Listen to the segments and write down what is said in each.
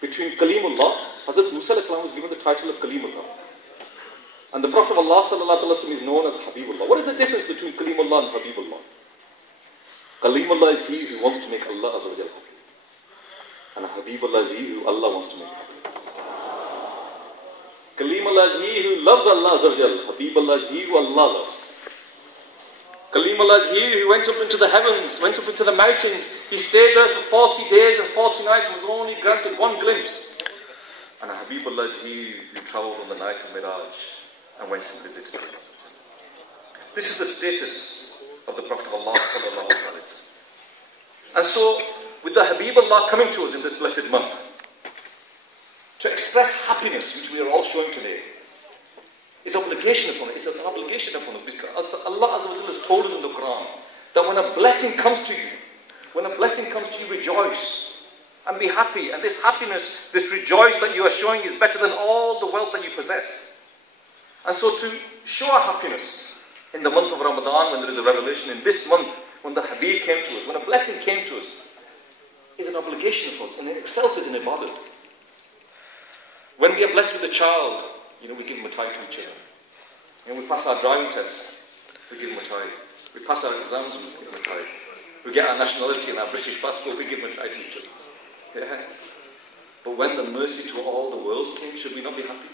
between Kalimullah, Hazrat Musa was given the title of Kalimullah. And the Prophet of Allah is known as Habibullah. What is the difference between Kalimullah and Habibullah? Kalimullah is he who wants to make Allah Azza wa Jalla happy. And Habibullah is he who Allah wants to make happy. Kalimullah is he who loves Allah Azza wa Jalla. Habibullah is he who Allah loves. Kalimullah is he who went up into the heavens, went up into the mountains. He stayed there for 40 days and 40 nights and was only granted one glimpse. And Habibullah is he who travelled on the night of Miraj and went and visited Allah. This is the status of the Prophet of Allah sallallahu alaihi wasallam. And so, with the Habibullah coming to us in this blessed month, to express happiness, which we are all showing today, is obligation upon us. It's an obligation upon us because Allah Azza wa Jalla has told us in the Quran that when a blessing comes to you, rejoice and be happy. And this happiness, this rejoice that you are showing is better than all the wealth that you possess. And so to show our happiness in the month of Ramadan, when there is a revelation, in this month, when the Habib came to us, when a blessing came to us, is an obligation upon us, and in itself is an ibadat. When we are blessed with a child, we give him a tie to each other. And we pass our driving test, we give him a tie. We pass our exams, we give him a tie. We get our nationality and our British passport, we give him a tie to each other. Yeah. But when the mercy to all the worlds came, should we not be happy?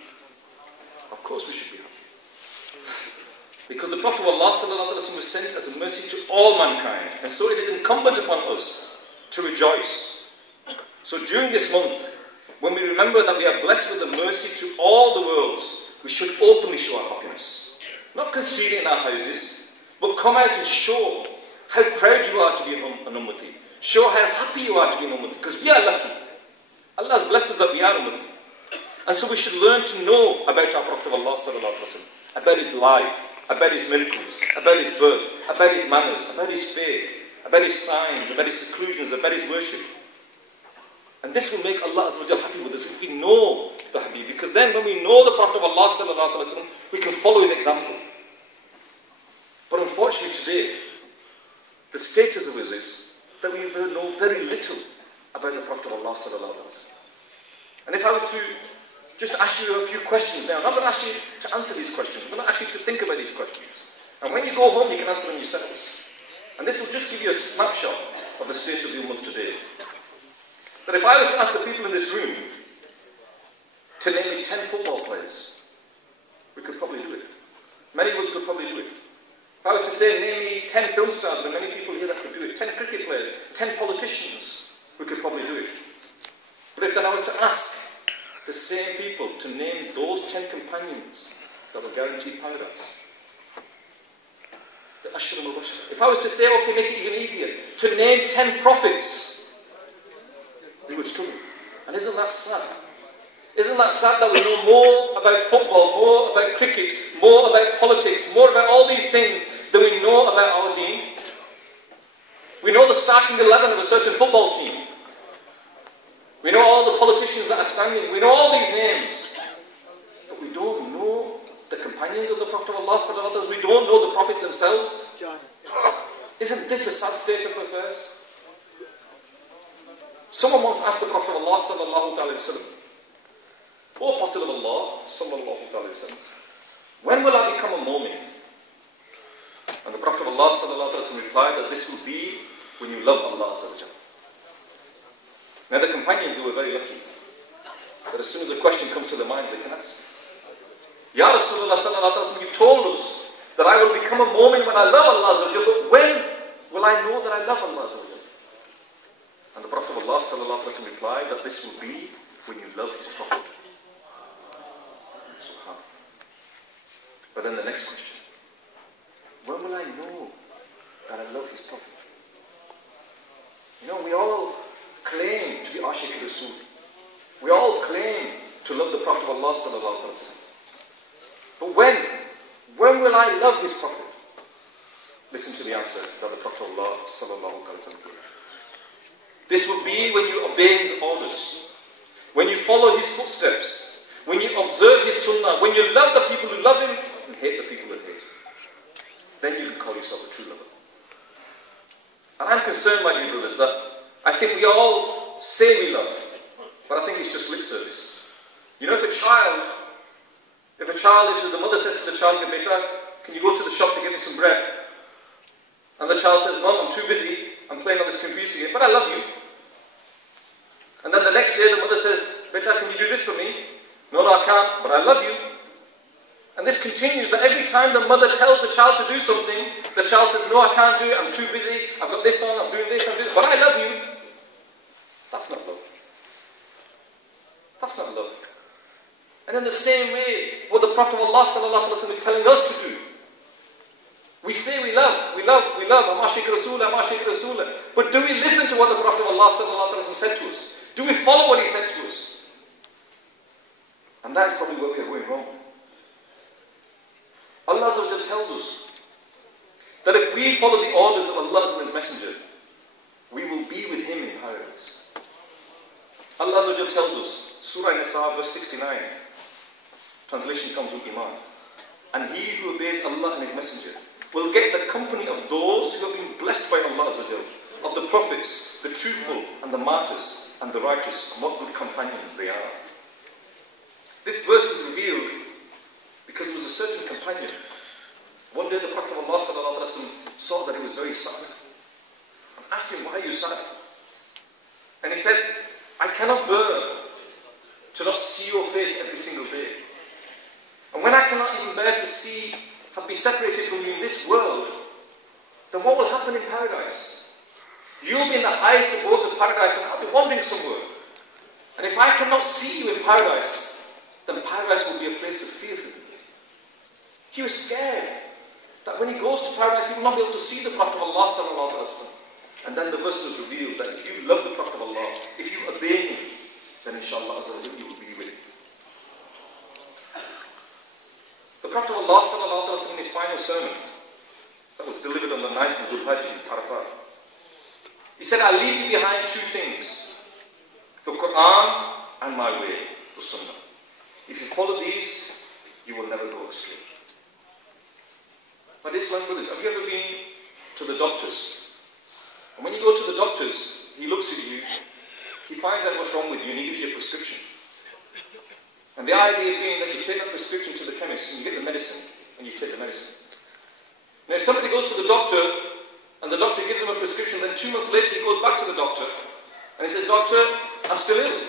Of course we should be happy. Because the Prophet of Allah sallallahu alaihi wasallam was sent as a mercy to all mankind. And so it is incumbent upon us to rejoice. So during this month, when we remember that we are blessed with the mercy to all the worlds, we should openly show our happiness. Not conceal it in our houses, but come out and show how proud you are to be an ummati. Show how happy you are to be an ummati. Because we are lucky. Allah has blessed us that we are ummati. And so we should learn to know about our Prophet of Allah sallallahu alaihi wasallam, about his life, about his miracles, about his birth, about his manners, about his faith, about his signs, about his seclusions, about his worship. And this will make Allah Azza wa Jalla happy with us if we know the Habib. Because then when we know the Prophet of Allah sallallahu alaihi wasallam, we can follow his example. But unfortunately today, the status of us is that we know very little about the Prophet of Allah sallallahu alaihi wasallam. And if I was to just ask you a few questions now, I'm not going to ask you to answer these questions, I'm going to ask you to think about these questions. And when you go home, you can answer them yourselves. And this will just give you a snapshot of the state of the ummah today. But if I was to ask the people in this room to name me 10 football players, we could probably do it. Many of us could probably do it. If I was to say, name me 10 film stars, then many people here that could do it. 10 cricket players, 10 politicians, we could probably do it. But if then I was to ask the same people to name those 10 companions that were guaranteed paradise, the Ashram al-Bashar. If I was to say, okay, make it even easier, to name 10 prophets, we would struggle. And isn't that sad? Isn't that sad that we know more about football, more about cricket, more about politics, more about all these things than we know about our deen? We know the starting 11 of a certain football team. We know all the politicians that are standing. We know all these names. But we don't know the companions of the Prophet of Allah sallallahu alaihi wasallam. We don't know the prophets themselves. Isn't this a sad state of affairs? Someone once asked the Prophet of Allah sallallahu alaihi wasallam, "O Apostle of Allah sallallahu alaihi wasallam, when will I become a mu'min?" And the Prophet of Allah sallallahu alaihi wasallam replied that this will be when you love Allah azza wa jalla. Now the companions, they were very lucky that as soon as a question comes to their mind, they can ask. Ya Rasulullah sallallahu alaihi wasallam, you told us that I will become a mu'min when I love Allah azza wa jalla, but when will I know that I love Allah azza wa jalla? And the Prophet of Allah sallallahu alaihi wasallam replied that this will be when you love his Prophet. Subhanallah. But then the next question, when will I know that I love his Prophet? We all claim to be Ashiq Rasul. We all claim to love the Prophet of Allah sallallahu alaihi wasallam. But when will I love his Prophet? Listen to the answer that the Prophet of Allah sallallahu alaihi wasallam gave. This will be when you obey his orders, when you follow his footsteps, when you observe his sunnah, when you love the people who love him and hate the people who hate him. Then you can call yourself a true lover. And I'm concerned, my dear brothers, that I think we all say we love But I think it's just lip service. You know, if the mother says to the child, "Beta, can you go to the shop to get me some bread?" And the child says, "Mom, I'm too busy. I'm playing on this computer game, but I love you." And then the next day the mother says, "Beta, can you do this for me?" "No, I can't, but I love you." And this continues, that every time the mother tells the child to do something, the child says, "No, I can't do it. I'm too busy. I've got this on. I'm doing this. I'm doing this. But I love you." That's not love. That's not love. And in the same way, what the Prophet of Allah ﷺ is telling us to do. We say we love. Amashik Rasulullah. But do we listen to what the Prophet of Allah ﷺ said to us? Do we follow what he said to us? And that is probably where we are going wrong. Allah Azza wa Jalla tells us that if we follow the orders of Allah and His Messenger, we will be with Him in paradise. Allah Azza wa Jalla tells us, Surah Nisa verse 69, translation comes with Iman, "And he who obeys Allah and His Messenger will get the company of those who have been blessed by Allah Azza wa Jalla, of the prophets, the truthful, and the martyrs, and the righteous, and what good companions they are." This verse is revealed because there was a certain companion. One day the Prophet of Allah saw that he was very sad and asked him, "Why are you sad?" And he said, "I cannot bear to not see your face every single day. And when I cannot even bear to see and be separated from you in this world, then what will happen in paradise? You'll be in the highest abodes of paradise and I'll be wandering somewhere. And if I cannot see you in paradise, then paradise will be a place of fear for me." He was scared that when he goes to paradise, he will not be able to see the Prophet of Allah sallallahu alaihi wasallam. And then the verse was revealed that if you love the Prophet of Allah, if you obey him, then inshallah you will be with him. The Prophet of Allah sallallahu alaihi wasallam in his final sermon that was delivered on the 9th of Zulhijjah in Arafat, he said, "I leave you behind two things, the Quran and my way, the Sunnah. If you follow these, you will never go astray." My dear Islam brothers, have you ever been to the doctors? And when you go to the doctors, he looks at you, he finds out what's wrong with you, and he gives you a prescription. And the idea being that you take that prescription to the chemist and you get the medicine, and you take the medicine. Now if somebody goes to the doctor, and the doctor gives him a prescription, then 2 months later he goes back to the doctor, and he says, "Doctor, I'm still ill.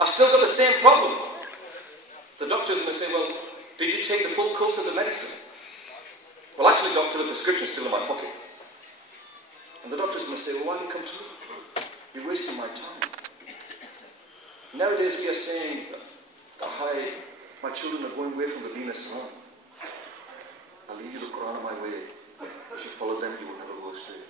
I've still got the same problem." The doctor's going to say, "Well, did you take the full course of the medicine?" "Well, actually, doctor, the prescription's still in my pocket." And the doctor's going to say, "Well, why did you come to me? You're wasting my time." Nowadays we are saying that, "Hi, my children are going away from the Deen of Islam. I'll leave you the Quran on my way. If you follow them, you will never go astray."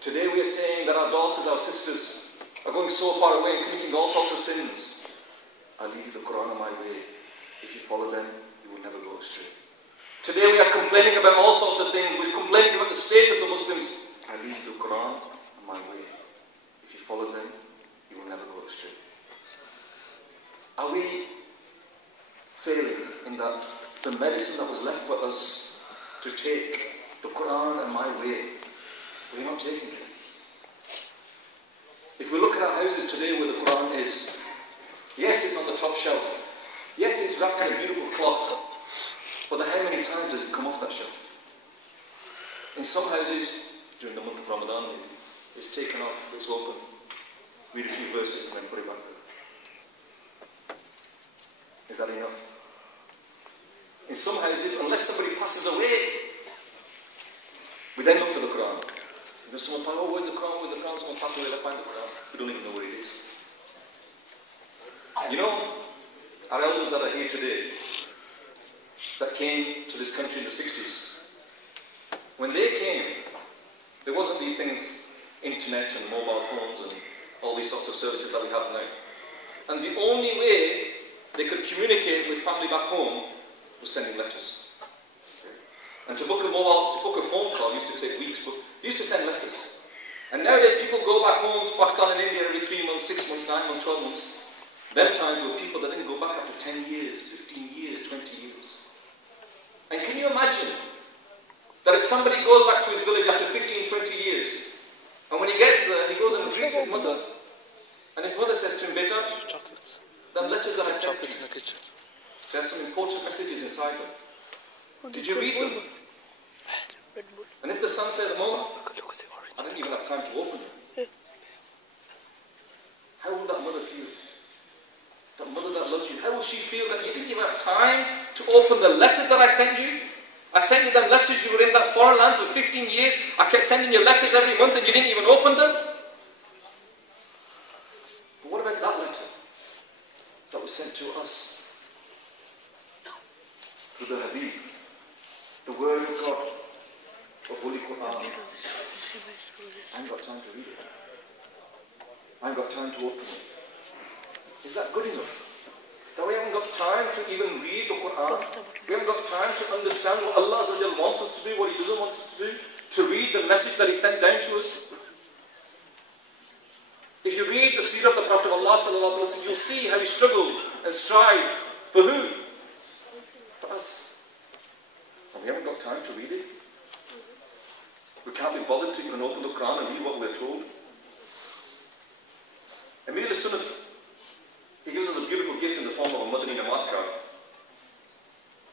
Today we are saying that our daughters, our sisters are going so far away and committing all sorts of sins. "I'll leave you the Quran on my way. If you follow them, you will never go astray." Today we are complaining about all sorts of things. We're complaining about the state of the Muslims. "I leave you the Quran on my way. If you follow them, you will never go astray." Are we failing in that the medicine that was left for us to take, the Quran and my way, we're not taking it? If we look at our houses today where the Quran is, yes, it's on the top shelf. Yes, it's wrapped in a beautiful cloth. But how many times does it come off that shelf? In some houses, during the month of Ramadan, it's taken off, it's open, read a few verses and then put it back there. Is that enough? In some houses, unless somebody passes away, we then look for the Quran. You know, someone finds, "Oh, where's the Quran? Where's the Quran?" Someone passes away, let's find the Quran. We don't even know where it is. You know, our elders that are here today, that came to this country in the 60s, when they came, there wasn't these things, internet and mobile phones and all these sorts of services that we have now. And the only way they could communicate with family back home was sending letters. And to book a phone call used to take weeks, but they used to send letters. And nowadays people go back home to Pakistan and India every 3 months, 6 months, 9 months, 12 months. Them times were people that didn't go back after 10 years, 15 years, 20 years. And can you imagine that if somebody goes back to his village after 15, 20 years, and when he gets there, he goes and greets his mother, and his mother says to him, "Beta, Them letters that I sent you, there's some important messages inside them. Did you read them? And if the son says, Mom, I didn't even have time to open them, how would that mother feel? That mother that loves you, how will she feel that you didn't even have time to open the letters that I sent you? I sent you them letters, you were in that foreign land for 15 years. I kept sending you letters every month and you didn't even open them. But what about that letter that was sent to us through the Habib, the Word of God, the Holy Quran? I haven't got time to read it. I haven't got time to open it. Is that good enough? That we haven't got time to even read the Quran. We haven't got time to understand what Allah wants us to do, what He doesn't want us to do, to read the message that He sent down to us. If you read the seerah of the Prophet of Allah, you'll see how he struggled and strived. For who? For us. And we haven't got time to read it. We can't be bothered to even open the Quran and read what we're told. Amir al-Sunnat, he gives us a beautiful gift in the form of a Madani Namaz card.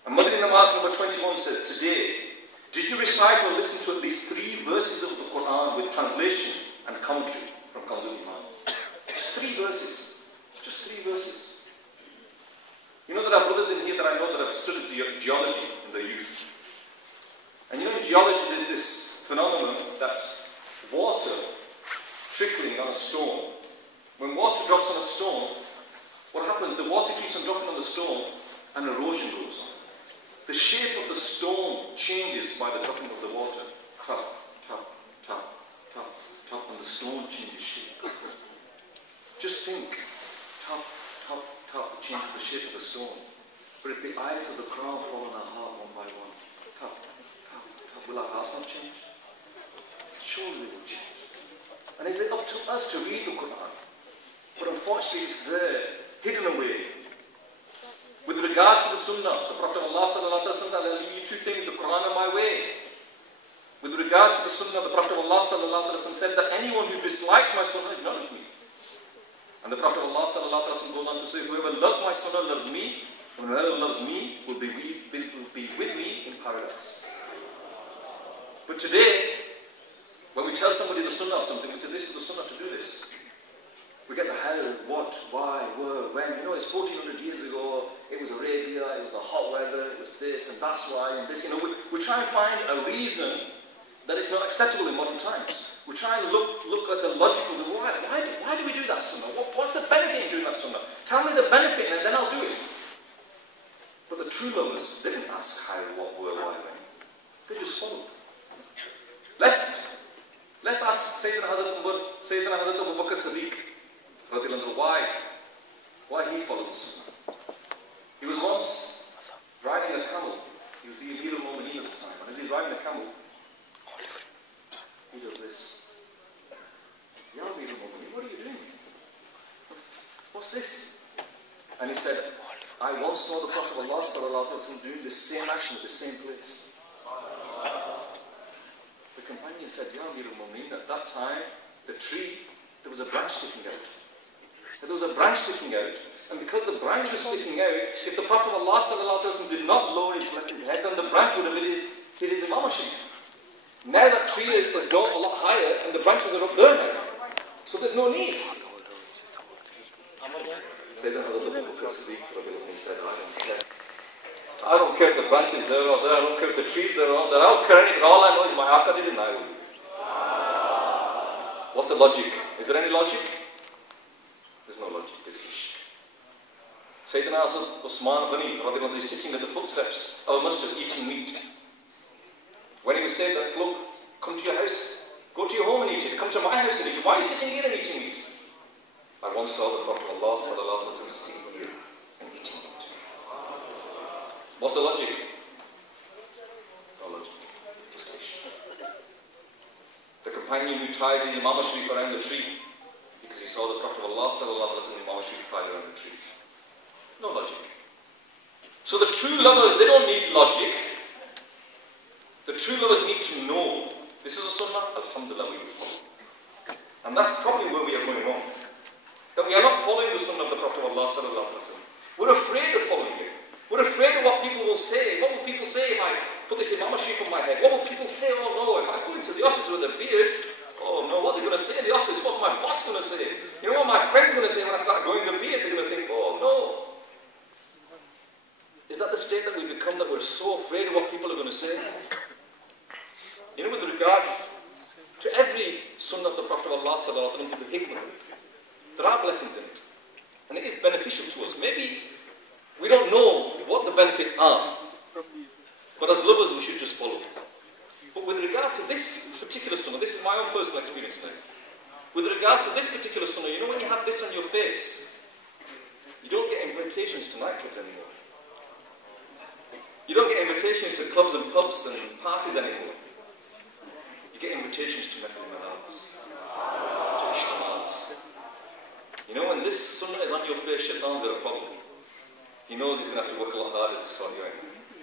And Madani Namaz number 21 says, today, did you recite or listen to at least 3 verses of the Quran with translation and commentary from Kanzul Iman? Just 3 verses. Just 3 verses. You know, there are brothers in here that I know that have studied geology in their youth. And you know, in geology there's this phenomenon that water trickling on a stone. When water drops on a stone, what happens? The water keeps on dropping on the stone and erosion goes on. The shape of the stone changes by the dropping of the water. Tap, tap, tap, tap, tap, and the stone changes shape. Just think, tap, tap, tap, it changes the shape of the stone. But if the eyes of the crown fall on our heart one by one, tap, tap, tap, will our hearts not change? Surely they will change. And is it up to us to read the Quran? But unfortunately it's there, hidden away. With regards to the Sunnah, the Prophet of Allah said, I'll leave you 2 things, the Quran and my way. With regards to the Sunnah, the Prophet of Allah said that anyone who dislikes my Sunnah is not with me. And the Prophet of Allah goes on to say, whoever loves my Sunnah loves me, and whoever loves me will be with me in paradise. But today, when we tell somebody the Sunnah of something, we say, this is the Sunnah to do this. We get the how, what, why, where, when. You know, it's 1400 years ago, it was Arabia, it was the hot weather, it was this, and that's why, and this. You know, we try and find a reason that is not acceptable in modern times. We try and look at the logical, why do we do that Sunnah? What's the benefit in doing that Sunnah? Tell me the benefit and then I'll do it. But the true lovers, they didn't ask how, what, where, why, when. They just followed. Let's ask Sayyidina Hazrat Abu Bakr Siddiq, why he followed the Sunnah. He was once riding a camel. He was the Amir al-Mu'mineen at the time. And as he's riding a camel, he does this. Ya Amir al-Mu'mineen, what are you doing? What's this? And he said, I once saw the Prophet of Allah doing the same action at the same place. The companion said, Ya Amir al-Mu'mineen, at that time, the tree, there was a branch sticking out. There was a branch sticking out, and because the branch was sticking out, if the Prophet of Allah did not lower his blessed head, then the branch would have hit his imamaship. Now that tree is got a lot higher, and the branches are up there now. So there's no need. Sayyidina Hazrat Abu Bakr Siddiq said, I don't care if the branch is there or there, I don't care if the trees there or there, I don't care anything, all I know is my Aqā did it and I will do. What's the logic? Is there any logic? There's no logic, there's ish. Sayyidina Hazrat Usman Ghani is sitting at the footsteps of Masjid eating meat. When he was saying that, look, come to your house, go to your home and eat it, come to my house and eat it. Why are you sitting here and eating meat? I once saw the Prophet of Allah sitting here and eating meat. What's the logic? No logic, just ish. The companion who ties his imamaship around the tree, because he saw the Prophet of Allah tied around the tree. No logic. So the true lovers, they don't need logic. The true lovers need to know. This is a sunnah, alhamdulillah, we will follow. And that's probably where we are going wrong. That we are not following the sunnah of the Prophet of Prophet Allah sallallahu alaihi wasallam. We're afraid of following him. We're afraid of what people will say. What will people say if I put this imam sheep on my head? What will people say? Oh no, if I go into the office with a beard, oh no, what are they going to say in the office? What's my boss going to say? You know what my friend's going to say when I start growing the beard? They're going to think, oh no. Is that the state that we've become, that we're so afraid of what people are going to say? You know, with regards to every sunnah of the Prophet of Allah sallallahu alaihi wasallam, the hikmah, there are blessings in it. And it is beneficial to us. Maybe we don't know what the benefits are, but as lovers we should just follow. But with regards to this particular sunnah, this is my own personal experience now. With regards to this particular sunnah, you know, when you have this on your face, you don't get invitations to nightclubs anymore. You don't get invitations to clubs and pubs and parties anymore. You get invitations to mehfil milaads, to ijtima'as. You know, when this sunnah is on your face, shaitan's got a problem. He knows he's going to have to work a lot harder to sort you out.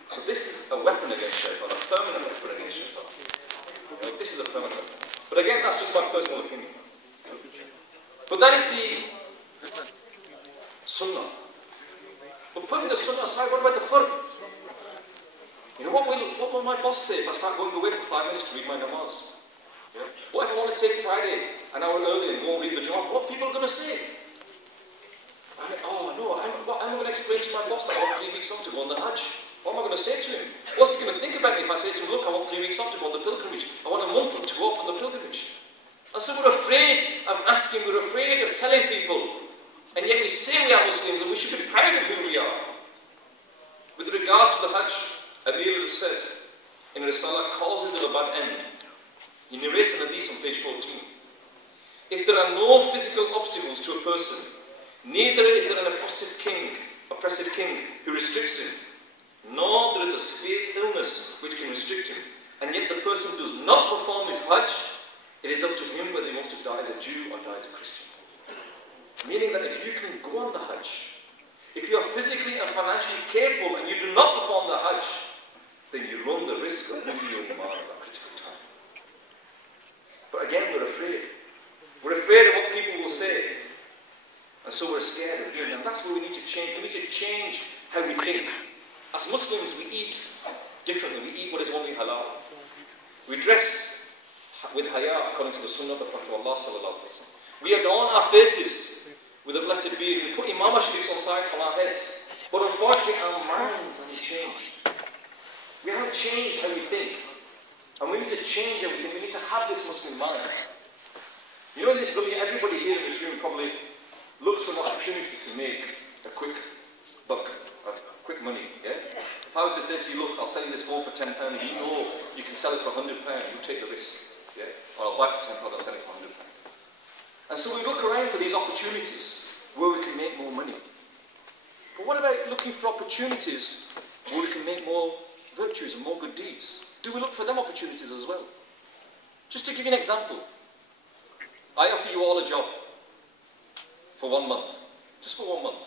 So this is a weapon against shaitan, a permanent weapon against shaitan. You know, this is a permanent weapon. But again, that's just my personal opinion. But that is the sunnah. But putting the sunnah aside, what about the fard? You know, what will my boss say if I start going away for 5 minutes to read my namaz? Yeah? What if I want to take Friday an hour early and go and read the Jumu'ah? What are people going to say? Oh no, I'm going to explain to my boss that I want 3 weeks off to go on the Hajj. What am I going to say to him? What's he going to think about me if I say to him, look, I want 3 weeks off to go on the pilgrimage. I want a month to go up on the pilgrimage. And so we're afraid of asking, we're afraid of telling people. And yet we say we are Muslims and we should be proud of who we are. With regards to the Hajj, Abi Hurairah says, in Risala, causes of a bad end. He narrates an hadith on page 14. If there are no physical obstacles to a person, neither is there an oppressive king who restricts him, nor there is a severe illness which can restrict him, and yet the person does not perform his Hajj, it is up to him whether he wants to die as a Jew or die as a Christian. Meaning that if you can go on the Hajj, if you are physically and financially capable and you do not perform the Hajj, then you run the risk of losing your iman at that critical time. But again, we're afraid. We're afraid of what people will say. And so we're scared of doing it. And that's where we need to change. We need to change how we think. As Muslims, we eat differently. We eat what is only halal. We dress with haya according to the sunnah of the Prophet Allah sallallahu alaihi wasallam. We adorn our faces with a blessed beard. We put imam sharifs on side on our heads. But unfortunately, our minds haven't changed. We haven't changed how we think. And we need to change everything. We need to have this Muslim mind. You know, this everybody here in this room probably looks for an opportunity to make a quick buck, a quick money. Yeah? If I was to say to you, look, I'll sell you this phone for £10, and you know you can sell it for £100, you take the risk. Yeah? Or I'll buy it for £10, I'll sell it for £100. And so we look around for these opportunities where we can make more money. But what about looking for opportunities where we can make more virtues and more good deeds? Do we look for them opportunities as well? Just to give you an example, I offer you all a job for 1 month, just for 1 month.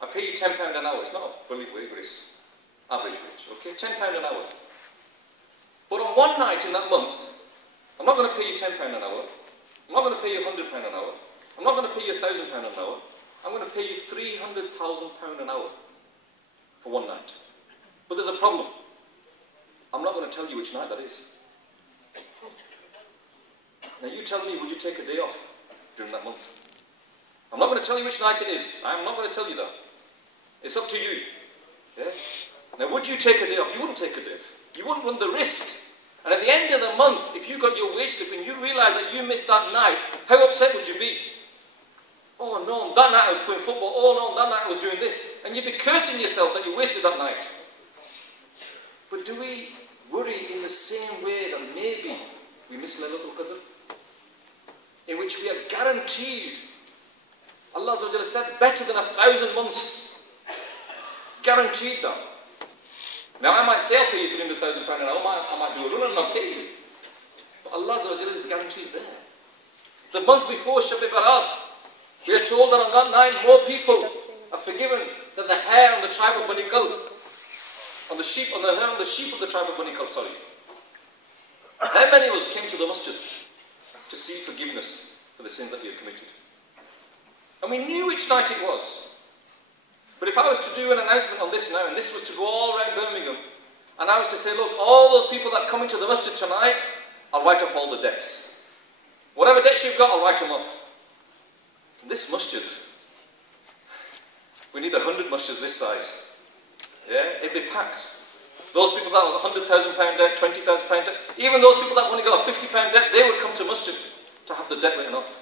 I pay you £10 an hour. It's not a brilliant wage, but it's average wage, okay? £10 an hour. But on one night in that month, I'm not going to pay you £10 an hour. I'm not going to pay you £100 an hour. I'm not going to pay you £1,000 an hour. I'm going to pay you £300,000 an hour for 1 night. But there's a problem. I'm not going to tell you which night that is. Now you tell me, would you take a day off during that month? I'm not going to tell you which night it is. I'm not going to tell you that. It's up to you. Yeah? Now would you take a day off? You wouldn't take a day off. You wouldn't run the risk. And at the end of the month, if you got your wage slip and you realised that you missed that night, how upset would you be? Oh no, that night I was playing football. Oh no, that night I was doing this. And you'd be cursing yourself that you wasted that night. But do we worry in the same way that maybe we miss Laylatul Qadr? In which we are guaranteed, Allah said, better than 1,000 months. Guaranteed that. Now I might say I'll pay you £300,000 an hour, I might do a run and I'll pay you. But Allah's guarantees there. The month before Shab Barat, we are told that on that night more people are forgiven than the hair on the tribe of Bani Kalb. On the hair on the sheep of the tribe of Bani Kalb, sorry. How many of us came to the masjid to seek forgiveness for the sins that we had committed? And we knew which night it was. But if I was to do an announcement on this now, and this was to go all around Birmingham, and I was to say, look, all those people that come into the masjid tonight, I'll write off all the debts. Whatever debts you've got, I'll write them off. And this masjid, we need 100 masjids this size. Yeah, it'd be packed. Those people that have £100,000 debt, £20,000 debt, even those people that only got a £50 debt, they would come to masjid to have the debt written off.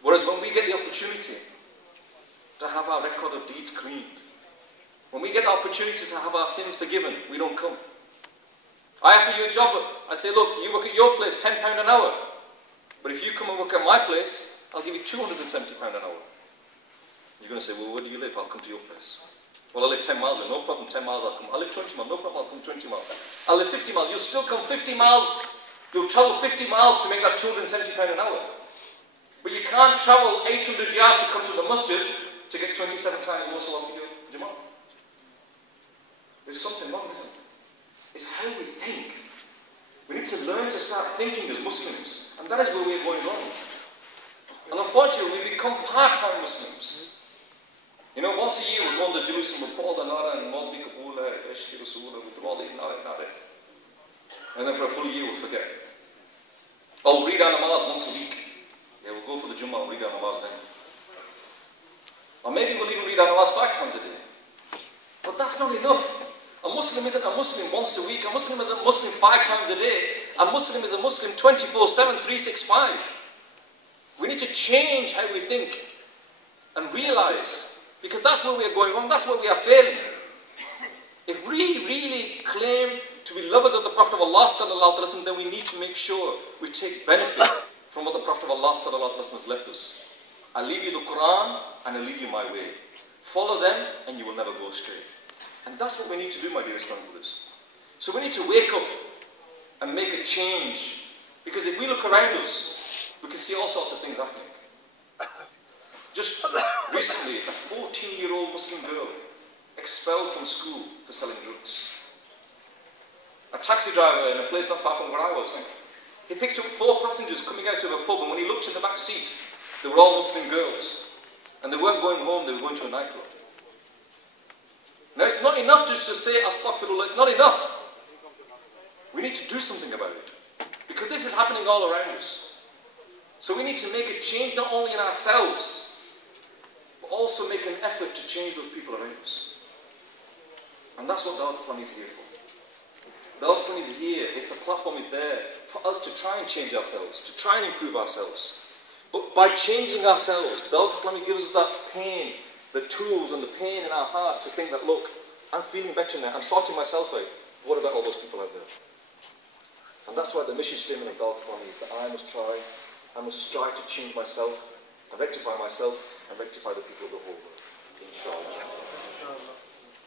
Whereas when we get the opportunity to have our record of deeds cleaned, when we get the opportunity to have our sins forgiven, we don't come. I offer you a job, I say, look, you work at your place, £10 an hour. But if you come and work at my place, I'll give you £270 an hour. You're going to say, well, where do you live? I'll come to your place. Well, I live 10 miles away, no problem, 10 miles I'll come. I live 20 miles, no problem, I'll come 20 miles. I live 50 miles, you'll still come 50 miles, you'll travel 50 miles to make that £270 an hour. But you can't travel 800 yards to come to the masjid to get 27 times more salawat for your Jama'ah. There's something wrong, isn't it? It's how we think. We need to learn to start thinking as Muslims. And that is where we're going wrong. And unfortunately, we become part-time Muslims. You know, once a year we go on the Julus and we put all the nara and Mawdi Kabula, Ishki Rasula, we put all these nara. And then for a full year we'll forget. Oh, we'll read our namaz once a week. Yeah, we'll go for the Jummah and read our namaz then. Or maybe we'll even read our namaz 5 times a day. But that's not enough. A Muslim isn't a Muslim once a week. A Muslim is a Muslim 5 times a day. A Muslim is a Muslim 24/7, 365. We need to change how we think and realize, because that's where we are going wrong, that's where we are failing. If we really claim to be lovers of the Prophet of Allah sallallahu alaihi wasallam, then we need to make sure we take benefit from what the Prophet of Allah sallallahu alaihi wasallam has left us. I leave you the Quran and I leave you my way. Follow them and you will never go astray. And that's what we need to do, my dear Islam brothers. So we need to wake up and make a change. Because if we look around us, we can see all sorts of things happening. Just recently, a 14-year-old Muslim girl expelled from school for selling drugs. A taxi driver in a place not far from where I was, he picked up 4 passengers coming out of a pub, and when he looked in the back seat, they were all Muslim girls. And they weren't going home, they were going to a nightclub. Now, it's not enough just to say astaghfirullah, it's not enough. We need to do something about it. Because this is happening all around us. So we need to make a change not only in ourselves, but also make an effort to change those people around us. And that's what Dawat Islami is here for. Dawat Islami is here, the platform is there for us to try and change ourselves, to try and improve ourselves. But by changing ourselves, Dawat Islami gives us that pain, the tools and the pain in our heart to think that, look, I'm feeling better now, I'm sorting myself out. What about all those people out there? And that's why the mission statement of Dawat Islami is that I must strive to change myself, and rectify myself, and rectify the people of the whole world. Inshallah.